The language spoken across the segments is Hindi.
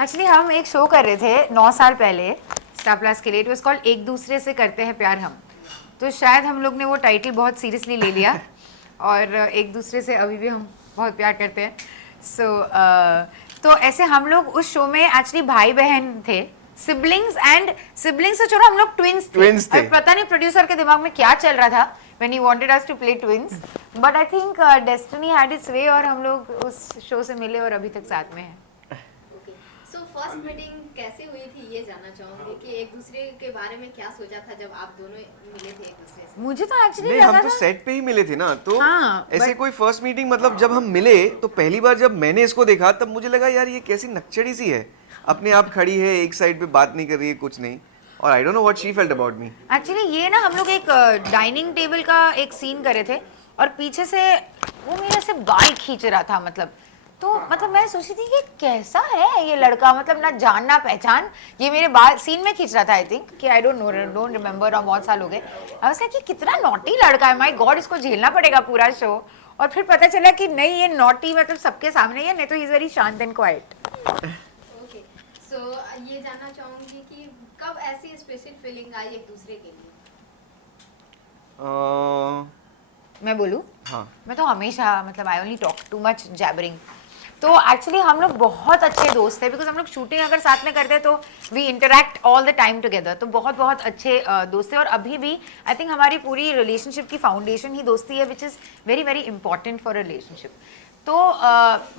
एक्चुअली हम एक शो कर रहे थे 9 साल पहले स्टार प्लस के लिए, इट वाज कॉल्ड एक दूसरे से करते हैं प्यार हम। तो शायद हम लोग ने वो टाइटल बहुत सीरियसली ले लिया और एक दूसरे से अभी भी हम बहुत प्यार करते हैं। तो ऐसे हम लोग उस शो में एक्चुअली भाई बहन थे, सिबलिंग्स से छोड़ो हम लोग ट्विंस थे। और पता नहीं प्रोड्यूसर के दिमाग में क्या चल रहा था when he wanted us to play twins, but I think destiny had its way और हम लोग उस शो से मिले और अभी तक साथ में हैं। So फर्स्ट मीटिंग कैसे हुई थी ये जानना चाहूंगी कि एक दूसरे के बारे में क्या सोचा था जब आप दोनों मिले थे एक दूसरे से। मुझे तो एक्चुअली नहीं, हम तो सेट पे ही मिले थे ना, तो ऐसे कोई फर्स्ट मीटिंग मतलब जब हम मिले तो पहली बार जब मैंने इसको देखा तब मुझे लगा यार ये कैसी नक्चड़ी सी है, अपने आप खड़ी है एक साइड पे, बात नहीं कर रही है, कुछ नहीं। और I don't know what she felt about me. Actually ये ना हम लोग एक डाइनिंग टेबल का एक सीन करे थे और पीछे से वो मेरे से बाल खींच रहा था, मतलब मैं सोची थी कि कैसा है ये लड़का, मतलब ना जान ना पहचान, ये मेरे बाल सीन में खींच रहा था। आई थिंक कि आई डोंट रिमेम्बर, और बहुत साल हो गए। आई वाज लाइक कि कितना नॉटी लड़का है, माय गॉड, इसको झेलना पड़ेगा पूरा शो। और फिर पता चला कि नहीं, ये नॉटी मतलब सबके सामने ही है, नहीं तो ही इज वेरी शांत एंड क्वाइट। ओके, सो ये जानना चाहूंगी कि कब ऐसी स्पेशल फीलिंग आई एक दूसरे के लिए? मैं बोलूं? हाँ। मैं तो हमेशा मतलब I only talk too much jabbering. तो एक्चुअली हम लोग बहुत अच्छे दोस्त थे, बिकॉज हम लोग शूटिंग अगर साथ में करते तो we interact all the time together. तो बहुत बहुत अच्छे दोस्त थे और अभी भी आई थिंक हमारी पूरी रिलेशनशिप की फाउंडेशन ही दोस्ती है, which is very very important for relationship. तो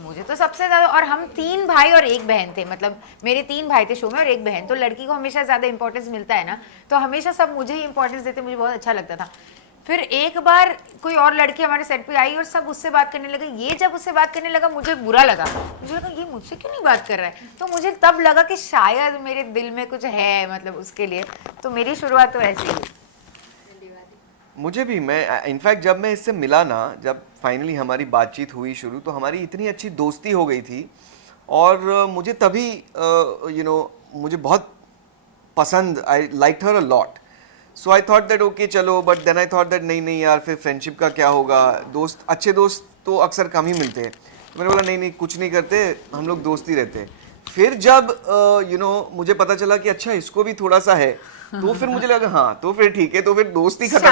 मुझे तो सबसे ज़्यादा, और हम 3 भाई और 1 बहन थे, मतलब मेरे 3 भाई थे शो में और 1 बहन। तो लड़की को हमेशा ज़्यादा इंपॉर्टेंस मिलता है ना, तो हमेशा सब मुझे ही इंपॉर्टेंस देते, मुझे बहुत अच्छा लगता था। फिर एक बार कोई और लड़की हमारे सेट पे आई और सब उससे बात करने लगे। ये जब उससे बात करने लगा मुझे बुरा लगा, मुझे लगा ये मुझसे क्यों नहीं बात कर रहा है। तो मुझे तब लगा कि शायद मेरे दिल में कुछ है, मतलब उसके लिए। तो मेरी शुरुआत तो ऐसी हुई। मुझे भी, मैं इनफैक्ट जब मैं इससे मिला ना, जब फाइनली हमारी बातचीत हुई शुरू, तो हमारी इतनी अच्छी दोस्ती हो गई थी और मुझे तभी मुझे बहुत पसंद, I liked her a lot. So I thought that okay चलो, but then I thought that नहीं यार, फिर फ्रेंडशिप का क्या होगा, दोस्त, अच्छे दोस्त तो अक्सर कम ही मिलते हैं। तो मैंने बोला नहीं कुछ नहीं करते, हम लोग दोस्ती रहते। फिर जब मुझे पता चला कि अच्छा इसको भी थोड़ा सा है, तो फिर मुझे लगा हाँ तो फिर ठीक है, तो फिर दोस्ती खत्म।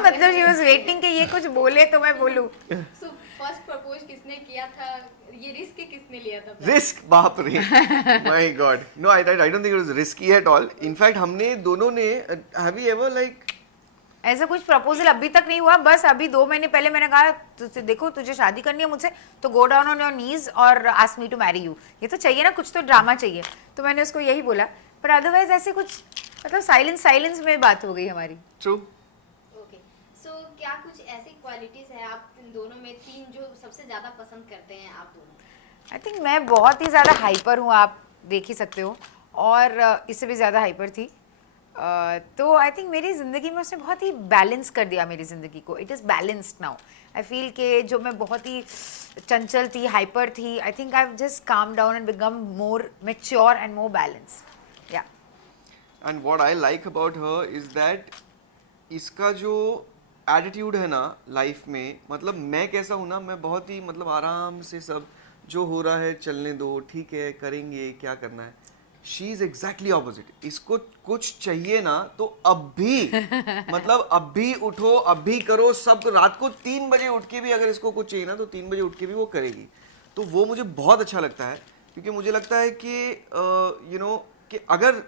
मतलब शी वाज वेटिंग कि ये कुछ बोले तो मैं बोलूं। सो फर्स्ट प्रपोज किसने किया था, ये रिस्क किसने लिया था? रिस्क, बाप रे, my god, no I don't think it was risky at all. In fact हमने दोनों ने, हैव यू एवर लाइक, ऐसा कुछ प्रपोजल अभी तक नहीं हुआ। बस अभी 2 महीने पहले मैंने कहा तुझे, देखो तुझे शादी करनी है मुझसे तो go down on your knees और ask me to marry you. ये तो चाहिए ना, कुछ तो ड्रामा चाहिए। तो मैंने उसको यही बोला, पर अदरवाइज ऐसे कुछ मतलब साइलेंस में बात हो गई हमारी। ट्रू। ओके, सो क्या कुछ ऐसी क्वालिटीज है आप दोनों में 3 जो सबसे ज्यादा पसंद करते हैं आप दोनों? आई थिंक मैं बहुत ही ज़्यादा हाइपर हूँ, आप देख ही सकते हो, और इससे भी ज़्यादा हाइपर थी। तो आई थिंक मेरी ज़िंदगी में उसने बहुत ही बैलेंस कर दिया मेरी ज़िंदगी को। It is balanced now. I feel कि जो मैं बहुत ही चंचल थी, हाइपर थी, I think I have just calm down and become more mature and more balanced. Yeah and what I like about her is that इसका जो एटीट्यूड है ना लाइफ में, मतलब मैं कैसा हूँ ना, मैं बहुत ही मतलब आराम से सब जो हो रहा है चलने दो, ठीक है करेंगे क्या करना है। She is exactly opposite. इसको कुछ चाहिए ना तो अब भी मतलब अब भी उठो, अब भी करो, सब रात को 3 बजे उठ के भी अगर इसको कुछ चाहिए ना तो 3 बजे उठ के भी वो करेगी। तो वो मुझे बहुत अच्छा लगता है, क्योंकि मुझे लगता है कि कि अगर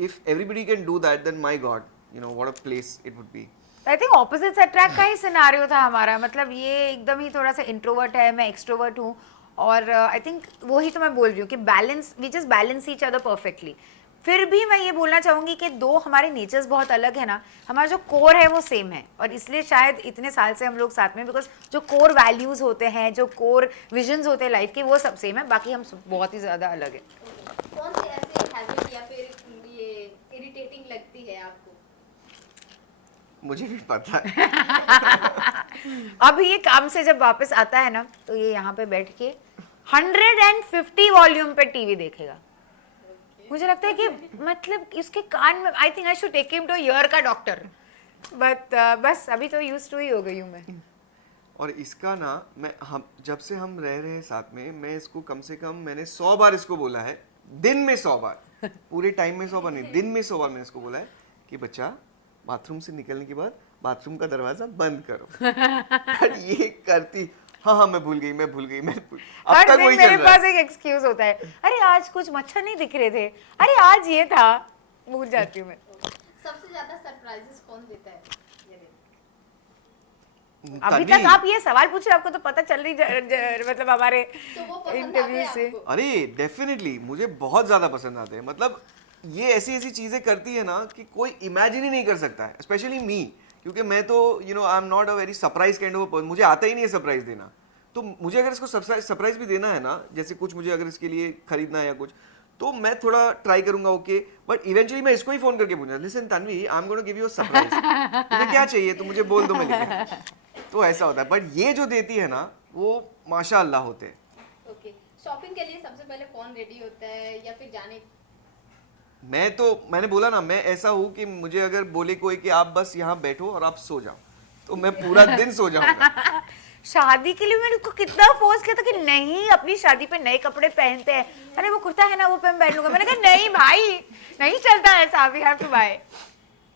if everybody can do that, then my god what a place it would be. I think opposites attract का ही सिनारियो था हमारा। मतलब ये एकदम ही थोड़ा सा इंट्रोवर्ट है, मैं एक्सट्रोवर्ट हूँ, और आई थिंक वही तो मैं बोल रही हूँ कि balance, we just balance each other perfectly. फिर भी मैं ये बोलना चाहूँगी कि 2 हमारे नेचर्स बहुत अलग है ना, हमारा जो कोर है वो सेम है, और इसलिए शायद इतने साल से हम लोग साथ में, बिकॉज जो कोर वैल्यूज़ होते हैं, जो कोर विजन्स होते हैं लाइफ के, वो सब सेम है, बाकी हम बहुत ही ज़्यादा अलग है। कौन सी ऐसी हैबिट या फिर ये इरिटेटिंग लगती है आपको? मुझे भी पता है। अब ये काम से जब वापस आता है ना, तो ये यहाँ पे बैठ के 150 वॉल्यूम पे टीवी देखेगा। मुझे लगता है कि मतलब इसके कान में, I think I should take him to ear का डॉक्टर, बट बस अभी तो यूज्ड टू ही हो गई हूँ मैं। और इसका ना हम जब से हम रह रहे हैं साथ में, मैं इसको कम से कम मैंने 100 बार इसको बोला है, दिन में 100 बार, पूरे टाइम में 100 बार नहीं, दिन में 100 बार मैंने इसको बोला है कि बच्चा बाथरूम से निकलने के बाद बाथरूम का दरवाजा बंद करो। पर ये करती, हाँ मैं भूल गई अब हर तक दिन वही मेरे चल रहा पास है। एक एक्सक्यूज होता है, अरे आज कुछ मच्छर नहीं दिख रहे थे, अरे आज ये था, भूल जाती हूँ मैं। सबसे ज्यादा सरप्राइजेस कौन देता है ये दिन? अभी तन्वी, तक आप ये सवाल पूछ रहे, आपको तो पता चल रही मतलब हमारे तो वो पसंद आते इंटरव्यू हैं से। आपको? अरे डेफिनेटली मुझे बहुत ज्यादा पसंद आते हैं। मतलब ये ऐसी ऐसी चीजें करती है ना कि कोई इमेजिन ही नहीं कर सकता है, स्पेशली मी, क्योंकि मैं तो I am not a very surprise kind of person, मुझे आता ही नहीं है सरप्राइज देना। तो मुझे अगर इसको सरप्राइज भी देना है ना, जैसे कुछ मुझे अगर इसके लिए खरीदना है या कुछ, तो मैं थोड़ा ट्राई करूंगा, ओके, बट इवेंचुअली मैं इसको ही फोन करके पूछूंगा, listen Tanvi, I am going to give you a surprise, तुम्हें क्या चाहिए तो मुझे बोल दो, मैं लेके। तो ऐसा होता है, बट ये जो देती है ना वो माशाअल्लाह होते हैं। ओके, शॉपिंग के लिए सबसे पहले कौन रेडी होता है या फिर जाने? मैंने बोला ना, मैं ऐसा हूँ कि मुझे अगर बोले कोई कि आप बस यहाँ बैठो और आप सो जाओ, तो मैं पूरा दिन सो जाऊंगा। शादी के लिए मैंने उसको कितना फोर्स किया था कि नहीं, अपनी शादी पे नए कपड़े पहनते हैं, अरे वो कुर्ता है ना वो पहन लूंगा, मैंने कहा नहीं भाई नहीं चलता ऐसा, we have to buy.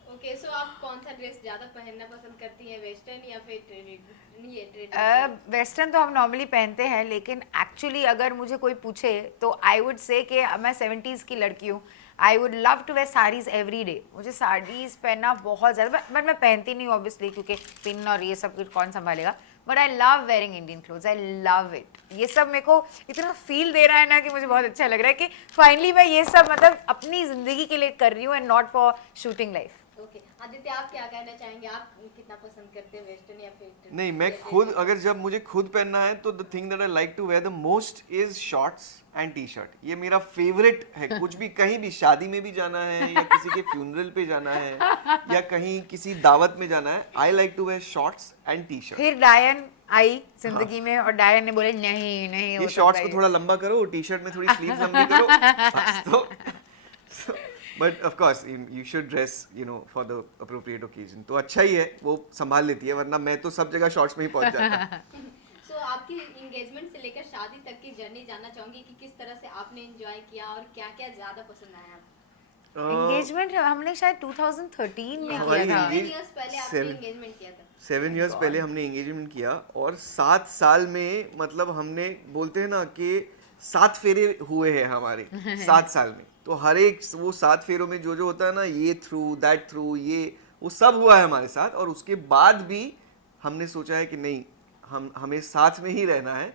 Okay, so आप कौन सा ड्रेस ज्यादा पहनना पसंद करती हैं, वेस्टर्न या फिर ट्रेडिशनल? वेस्टर्न तो हम नॉर्मली पहनते हैं, लेकिन एक्चुअली अगर मुझे कोई पूछे तो आई वुड से कि मैं 70s की लड़की हूँ, I would love to wear saris every day. मुझे साड़ीज पहनना बहुत ज़्यादा, बट मैं पहनती नहीं हूँ ऑब्वियसली, क्योंकि पिन और ये सब कुछ कौन संभालेगा, but I love wearing Indian clothes, I love it. ये सब मेरे को इतना फील दे रहा है ना कि मुझे बहुत अच्छा लग रहा है कि फाइनली मैं ये सब मतलब अपनी ज़िंदगी के लिए कर रही हूँ and not for shooting life. Okay, Aditya आप क्या कहना चाहेंगे? आप कितना पसंद करते हैं, वेस्टर्न या फिर नहीं, मैं खुद अगर जब मुझे खुद पहनना है तो the thing that I like to wear the most is shorts and T shirt. ये मेरा फेवरेट है, कुछ भी कहीं भी शादी में भी जाना है या किसी के फ्यूनरल पे जाना है या कहीं किसी दावत में जाना है, I like to wear shorts and T shirt. फिर डायन आई जिंदगी में और डायन ने बोले नहीं नहीं ये हो शॉर्ट्स सकता को थोड़ा लंबा करो, टी शर्ट में थोड़ी स्लीव्स लंबी करो, बस। तो but of course you should dress for the appropriate occasion. तो अच्छा ही है, वो संभाल लेती है, वरना मैं तो सब जगह शॉर्ट्स में ही पहुंच जाता। सो आपकी एंगेजमेंट से लेकर शादी तक की जर्नी जानना चाहूंगी कि किस तरह से आपने एंजॉय किया और क्या क्या ज्यादा पसंद आया आपको? एंगेजमेंट हमने शायद 2013 में हमारी किया था। 7 years पहले आपने seven- एंगेजमेंट किया था। 7 इयर्स पहले हमने एंगेजमेंट किया और 7 साल में मतलब हमने, बोलते हैं ना कि 7 फेरे हुए हैं हमारे 7 साल में। तो हर एक वो 7 फेरों में जो जो होता है ना, ये थ्रू दैट थ्रू, ये वो सब हुआ है हमारे साथ। और उसके बाद भी हमने सोचा है कि नहीं, हमें साथ में ही रहना है,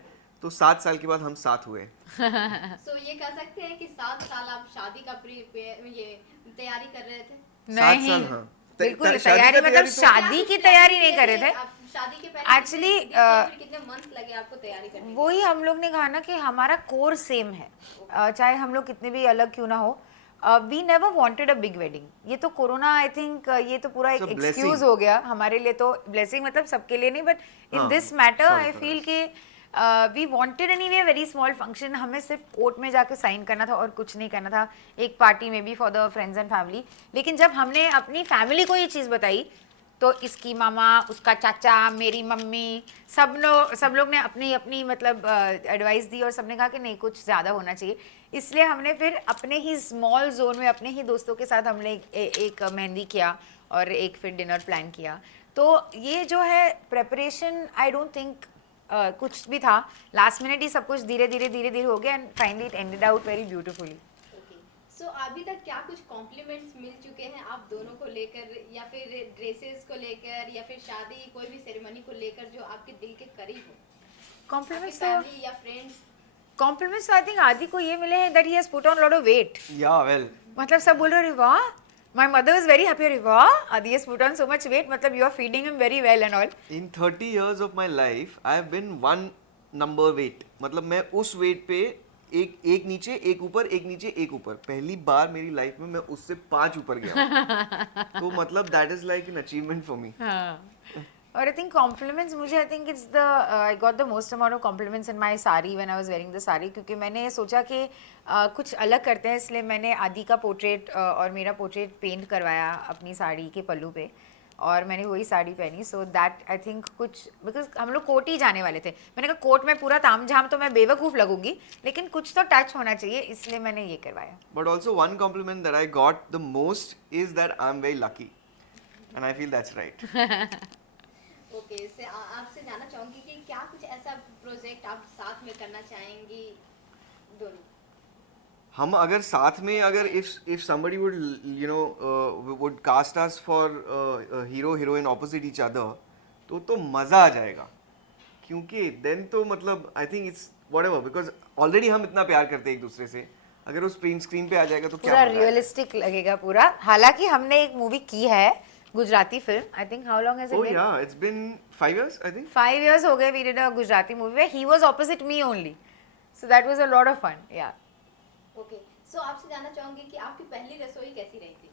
तो 7 साल के बाद हम साथ हुए। सो ये कह सकते हैं कि 7 साल आप शादी का ये तैयारी कर रहे थे? 7 साल, हाँ। बिल्कुल शादी तैयारी, का मतलब तो- शादी की तैयारी नहीं कर रहे थे। आप शादी के पहले Actually, कितने मंथ लगे आपको तैयारी करने में? वही हम लोग ने कहा ना कि हमारा कोर सेम है, चाहे हम लोग कितने भी अलग क्यों ना हो। We never wanted a big wedding. ये तो कोरोना आई थिंक ये तो पूरा एक It's a blessing. एक्सक्यूज हो गया हमारे लिए, तो ब्लेसिंग मतलब सबके लिए नहीं, बट इन हाँ, this matter sorry I for feel कि we wanted anyway very small function. हमें सिर्फ कोर्ट में जाके साइन करना था और कुछ नहीं करना था, एक पार्टी में भी for the friends and family. लेकिन जब हमने अपनी फैमिली को ये चीज़ बताई तो इसकी मामा, उसका चाचा, मेरी मम्मी, सब लोग ने अपनी अपनी मतलब एडवाइस दी और सबने कहा कि नहीं कुछ ज़्यादा होना चाहिए। इसलिए हमने फिर अपने ही स्मॉल जोन में अपने ही दोस्तों के साथ हमने एक मेहंदी किया और एक फिर डिनर प्लान किया। तो ये जो है प्रेपरेशन, आई डोंट थिंक कुछ भी था, लास्ट मिनट ही सब कुछ धीरे धीरे हो गया and finally it ended out very beautifully. Okay, so अभी तक क्या कुछ कॉम्प्लीमेंट्स मिल चुके हैं आप दोनों को लेकर, या फिर ड्रेसेस को लेकर, या फिर शादी कोई भी सेरेमनी को लेकर जो आपके दिल के करीब हो? कॉम्प्लीमेंट्स फैमिली या friends? Compliments I think Aadi को ये मिले हैं that he has put on lot of weight. या वेल, मतलब सब बोल रहे वाह, my mother was very happy, वाह Adi has put on so much weight, मतलब you are feeding him very well and all. in 30 years of my life I have been one number weight। मतलब मैं उस वेट पे एक नीचे एक ऊपर, एक नीचे एक ऊपर, पहली बार मेरी लाइफ में मैं उससे 5 ऊपर गया हूँ। तो मतलब that is like an achievement for me. और आई थिंक कॉम्प्लीमेंट्स, मुझे I think it's the I got the most amount of compliments in my sari when I was wearing the sari, क्योंकि मैंने सोचा कि कुछ अलग करते हैं, इसलिए मैंने आदि का पोर्ट्रेट और मेरा पोर्ट्रेट पेंट करवाया अपनी साड़ी के पल्लू पे। और मैंने वही साड़ी पहनी. सो दैट आई थिंक कुछ बिकॉज हम लोग कोर्ट ही जाने वाले थे. मैंने कहा कोर्ट में पूरा ताम झाम तो मैं बेवकूफ़ लगूंगी, लेकिन कुछ तो टच होना चाहिए, इसलिए मैंने ये करवाया. But also one compliment that I got the most is that I'm very lucky, and I feel that's right. Okay, से आपसे जानना चाहूंगी कि क्या कुछ ऐसा प्रोजेक्ट आप साथ में करना चाहेंगी दोनों? हम अगर साथ में अगर if somebody would would cast us for hero heroine opposite each other, तो मज़ा आ जाएगा, क्योंकि then तो मतलब I think it's whatever, because already हम इतना प्यार करते हैं एक दूसरे से, अगर वो स्क्रीन पे आ जाएगा तो क्या पूरा मजा आएगा? रियलिस्टिक लगेगा पूरा. हालांकि हमने एक मूवी की है Gujarati film. I think how long has it Oh been? yeah, it's been 5 years I think. 5 years हो गए. We did a Gujarati movie where he was opposite me only, so that was a lot of fun. Yeah. Okay, so आपसे जानना चाहूंगी कि आपकी पहली रसोई कैसी रही थी?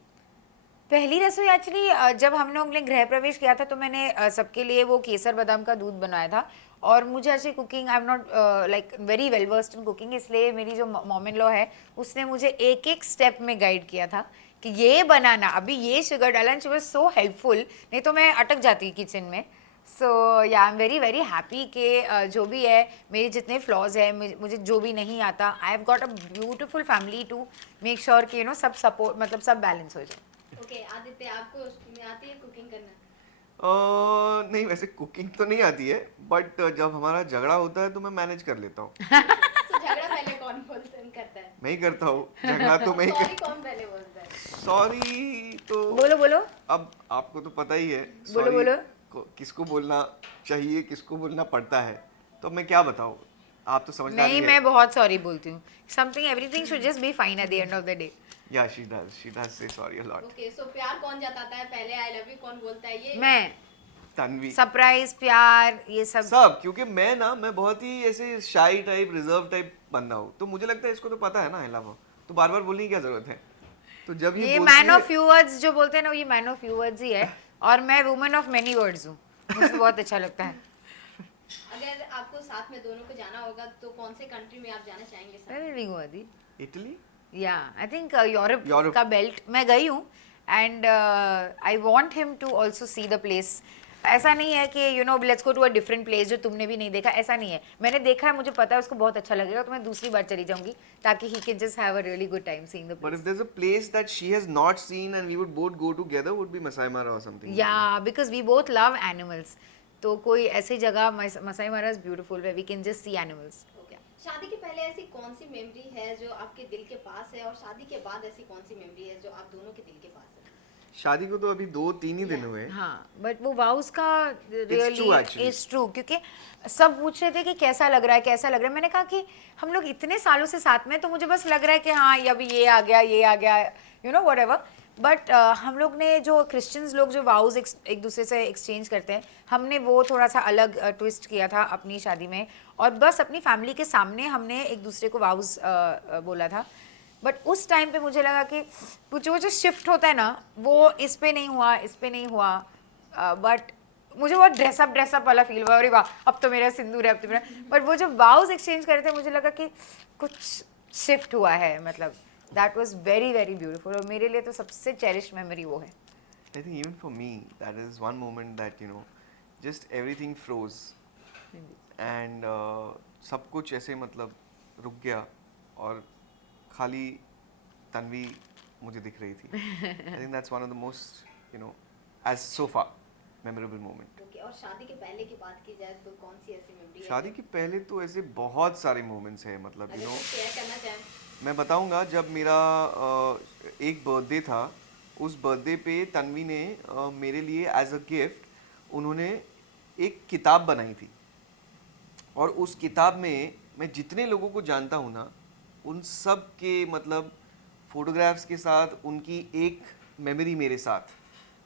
पहली रसोई एक्चुअली जब हम लोग ने गृह प्रवेश किया था तो मैंने सबके लिए वो केसर बादाम का दूध बनाया था. और मुझे ऐसे cooking I am not like very well versed in cooking, इसलिए मेरी जो मॉम इन लॉ है उसने मुझे एक एक स्टेप में गाइड किया था कि ये बनाना, अभी ये शुगर डाला. And she was so helpful, नहीं तो मैं अटक जाती किचन में. सो या I am very very happy कि जो भी है, मेरे जितने फ्लॉज है, मुझे जो भी नहीं आता, I have got a beautiful family to make sure कि सब सपोर्ट, मतलब सब बैलेंस हो जाए. ओके, आदित्य आपको आती है कुकिंग करना? नहीं, वैसे कुकिंग तो नहीं आती है, बट जब हमारा झगड़ा होता है तो मैं मैनेज कर लेता हूँ. तो झगड़ा पहले कौन करता है? मैं ही करता हूँ झगड़ा तो मैं ही सॉरी कौन पहले बोलता है? सॉरी तो बोलो बोलो अब आपको तो पता ही है बोलो, sorry बोलो. किसको बोलना चाहिए, किसको बोलना पड़ता है, तो मैं क्या बताऊँ, आप तो समझदार नहीं, ही मैं है. बहुत सॉरी बोलती हूँ. Something everything should just be fine at the end of the day. या शी डज से सॉरी अ लॉट. ओके, सो प्यार कौन जताता है पहले? आई लव यू कौन बोलता है? ये मैं तन्वी सरप्राइज, प्यार, ये सब क्योंकि मैं बहुत ही ऐसे शाई टाइप, रिजर्व टाइप बंदा हूँ, तो मुझे लगता है इसको तो पता है ना, आई लव हर, तो बार बार बोलने की क्या जरूरत है. तो जब ये बोलती मैन है- ऑफ फ्यू वर्ड्स जो बोलते हैं ना, ये मैन ऑफ फ्यू वर्ड्स ही है. और मैं वुमन ऑफ मेनी वर्ड्स हूँ, मुझे बहुत अच्छा लगता है. अगर आपको साथ में दोनों को जाना होगा तो कौन से कंट्री में आप जाना चाहेंगे साथ? मैं नहीं हुआ थी. इटली. या आई थिंक यूरोप Europe. का बेल्ट मैं गई हूँ. And I want him to also see the place. ऐसा नहीं है कि let's go to a different place जो तुमने भी नहीं देखा, ऐसा नहीं है. मैंने देखा है, मुझे पता है उसको बहुत अच्छा लगेगा, तो मैं दूसरी बार चली जाऊंगी ताकि he can just have a really good time seeing the But if place. there's a place that she has not seen and we would both go together, would be Masai Mara or something. या because we both love animals, तो कोई ऐसी जगह Masai Mara is beautiful where we can just see animals. Okay, शादी के पहले ऐसी कौन सी मेमोरी है जो आपके दिल के पास है, और शादी के बाद ऐसी कौन सी मेमोरी है जो आप दोनों के दिल के पास है? शादी को तो अभी 2-3 ही दिन हुए. हाँ, बट वो वाउस का true really actually. Is true, क्योंकि सब पूछ रहे थे कि कैसा लग रहा है, कैसा लग रहा है. मैंने कहा कि हम लोग इतने सालों से साथ में, तो मुझे बस लग रहा है कि हाँ, ये अभी ये आ गया, व्हाटएवर. बट हम लोग ने जो क्रिश्चियंस लोग जो वाउस एक दूसरे से एक्सचेंज करते हैं, हमने वो थोड़ा सा अलग ट्विस्ट किया था अपनी शादी में. और बस अपनी फैमिली के सामने हमने एक दूसरे को वाउस बोला था. बट उस टाइम पे मुझे लगा कि वो जो शिफ्ट होता है ना, वो इस पे नहीं हुआ. बट मुझे वो ड्रेसअप वाला फील हुआ, अरे वाह अब तो मेरा सिंदूर है, अब तो मेरा. बट वो जो वाउस एक्सचेंज कर रहे थे, मुझे लगा कि कुछ शिफ्ट हुआ है, मतलब that was very very beautiful. और मेरे लिए तो सबसे चेरिश मेमोरी वो है. I think even for me, that is one moment that just everything froze and सब कुछ ऐसे मतलब रुक गया और खाली तन्वी मुझे दिख रही थी. I think that's one of the most as so far memorable moment. Okay, और शादी के पहले की बात की जाए तो कौन सी ऐसी मेमोरी है? शादी के पहले तो ऐसे बहुत सारे moments हैं, मतलब अगर कुछ शेयर करना चाहें. मैं बताऊंगा. जब मेरा एक बर्थडे था, उस बर्थडे पे तन्वी ने मेरे लिए एज अ गिफ्ट उन्होंने एक किताब बनाई थी. और उस किताब में मैं जितने लोगों को जानता हूँ ना, उन सब के मतलब फोटोग्राफ्स के साथ उनकी एक मेमोरी मेरे साथ,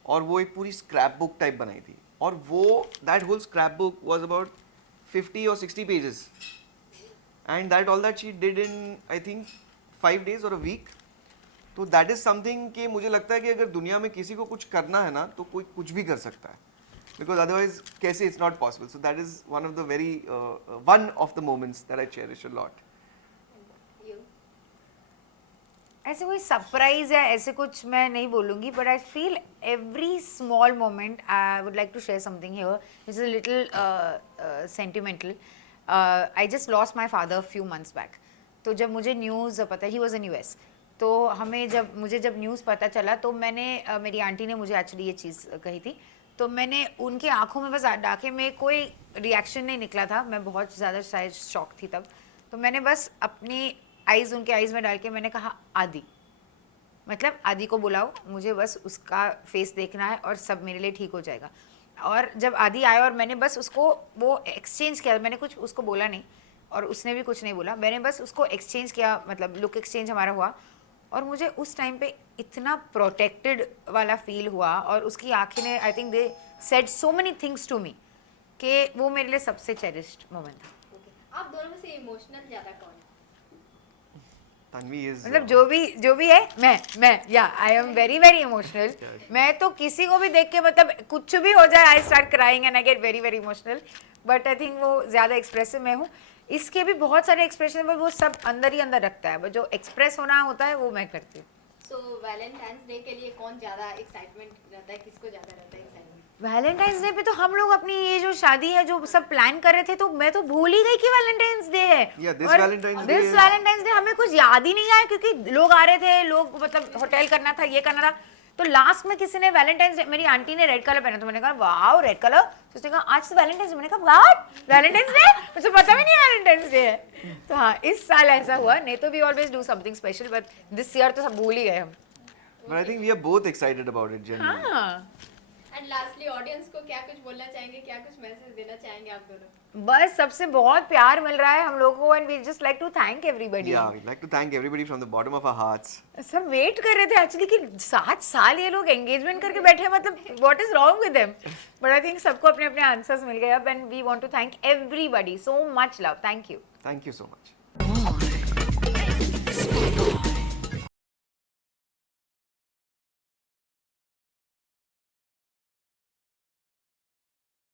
और वो एक पूरी स्क्रैप बुक टाइप बनाई थी. और वो that whole scrapbook was about 50 or 60 pages, and that all that she did in I think 5 days or a week. तो that is something कि मुझे लगता है कि अगर दुनिया में किसी को कुछ करना है ना, तो कोई कुछ भी कर सकता है, because otherwise कैसे it's not possible. So that is one of the very one of the moments that I cherish a lot. You? I ऐसे कोई सरप्राइज या ऐसे कुछ मैं नहीं बोलूँगी, but I feel every small moment I would like to share something here which is a little sentimental. I just lost my father few months back. तो जब मुझे न्यूज़ पता, ही वॉज इन US, तो हमें जब न्यूज़ पता चला तो मैंने मेरी आंटी ने मुझे एक्चुअली ये चीज़ कही थी, तो मैंने उनके आंखों में बस डाके में कोई रिएक्शन नहीं निकला था. मैं बहुत ज़्यादा शायद शॉक थी तब. तो मैंने बस अपनी आइज़ उनके आइज़ में डाल के मैंने कहा आदि, मतलब आदि को बुलाओ, मुझे बस उसका फेस देखना है और सब मेरे लिए ठीक हो जाएगा. और जब आदि आया और मैंने बस उसको वो एक्सचेंज किया, मैंने कुछ उसको बोला नहीं और उसने भी कुछ नहीं बोला, मैंने बस उसको एक्सचेंज किया, मतलब लुक एक्सचेंज हमारा हुआ. और मुझे उस टाइम पे इतना प्रोटेक्टेड वाला फील हुआ और उसकी आंखें ने, I think they said so many things to me, कि वो मेरे लिए सबसे चेरिश्ड मोमेंट था. Okay. आप दोनों में से इमोशनल ज्यादा कौन है? Tanvi is मतलब जो भी है मैं या I am very very emotional. मैं तो किसी को भी देख के मतलब कुछ भी हो जाए I start crying and I get very very emotional. But I think वो ज़्यादा एक्सप्रेसिव मैं हूँ. इसके भी बहुत सारे एक्सप्रेशन है, वो सब अंदर ही अंदर रखता है, बट जो एक्सप्रेस होना होता है वो मैं करती हूँ. सो वैलेंटाइंस डे के लिए कौन ज्यादा एक्साइटमेंट रहता है, किसको ज्यादा रहता है एक्साइटमेंट? वैलेंटाइंस डे पे तो हम लोग अपनी ये जो शादी है जो सब प्लान कर रहे थे, तो मैं तो भूल ही गई कि वैलेंटाइंस डे है. Yeah, this और Valentine's Day this is- Valentine's Day हमें कुछ याद ही नहीं आया, क्योंकि लोग आ रहे थे, लोग मतलब होटल करना था, ये करना था. तो लास्ट में किसी ने वैलेंटाइंस डे, मेरी आंटी ने रेड कलर पहना, तो मैंने कहा वाओ रेड कलर. तो उसने कहा आज तो वैलेंटाइंस डे. मैंने कहा व्हाट वैलेंटाइंस डे, मुझे पता भी नहीं वैलेंटाइंस डे है. तो हाँ, इस साल ऐसा हुआ. नहीं तो we always do something special, but this year तो सब भूल ही गए हम. But I think we are both excited about it genuinely. हाँ, एंड लास्टली ऑडियंस को क्या कुछ बोलना चाहेंगे, क्या कुछ मैसेज देना चाहेंगे आप दोनों? बस सबसे बहुत प्यार मिल रहा है हम लोगों को, and we just like to thank everybody. Yeah, we'd like to thank everybody from the bottom of our hearts. सब वेट कर रहे थे एक्चुअली कि 7 साल ये लोग एंगेजमेंट करके बैठे हैं, मतलब what is wrong with them. But I think सबको अपने अपने आंसर्स मिल गए अब, and we want to thank everybody. So much love. Thank you. Thank you so much.